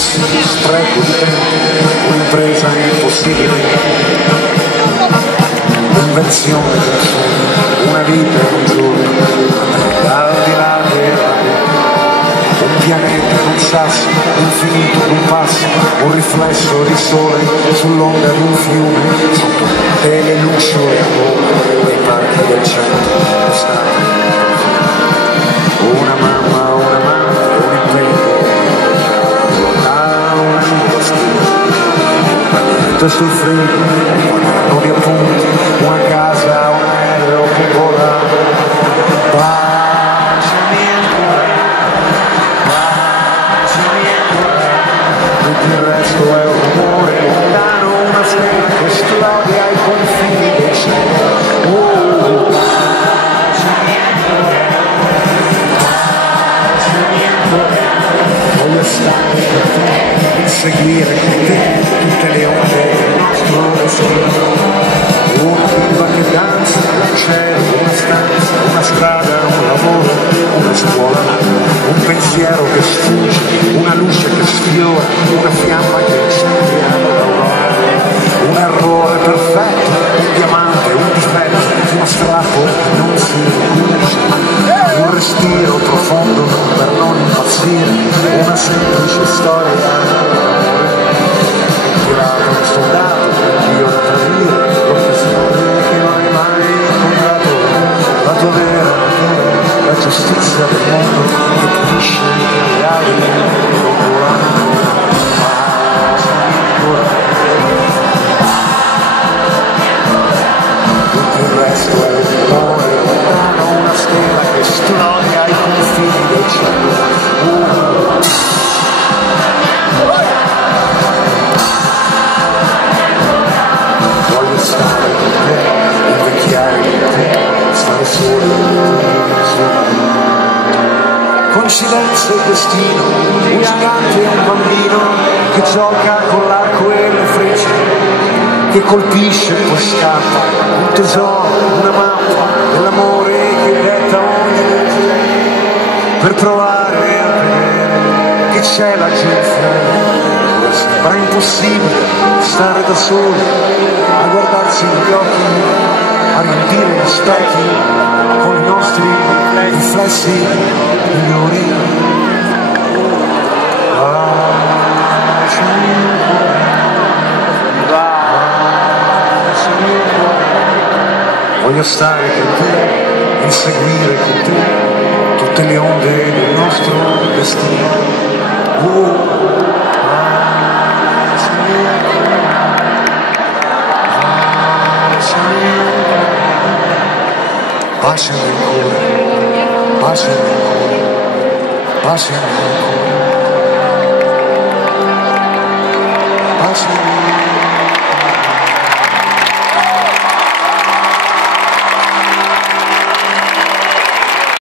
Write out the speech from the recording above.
sensi, spreco di tempo, un'impresa impossibile, un'invenzione del sogno, una vita e un giorno, al di là della vita, un pianeta con sassi, infinito d'un passo, un riflesso di sole sull'onda di un fiume, sotto tele lucciole nei parchi del centro d'estate. Una mamma, un impegno, una niente sul frigo, un anno di appunti, una casa, un aereo che vola. Baciami ancora, tutto il resto è un rumore lontano, una stella che esplode ai confini del cielo. Voglio stare con te, seguire con te tutte le onde del nostro destino. Una bimba che danza, un cielo, una stanza, una strada, un lavoro, una scuola, un pensiero che sfugge, una luce che sfiora, una fiamma che incendia l'aurora. Un errore perfetto, un diamante, un difetto, uno strappo non si riconosce, un respiro profondo per non impazzire, una semplice storia. Tirato un soldato, io da tradire, l'occasione che non hai mai incontrato, la tua vera natura, la giustizia del mondo che pulisce le ali del cuore. Tutto il resto è un rumore lontano, una stella che esplode ai confini del cielo. Voglio stare con te, invecchiare con te, stare solo coincidenze e destino, un gigante e un bambino che gioca con l'arco e le frecce, che colpisce e poi scappa, un tesoro, una mappa dell'amore che detta ogni legge, per provare a vedere che c'è laggiù in fondo. Sembra impossibile stare da soli, a guardarsi negli occhi, a riempire gli specchi con i nostri riflessi migliori. Voglio stare con te, inseguire con te tutte le onde del nostro destino. Baciami ancora, baciami ancora, baciami ancora.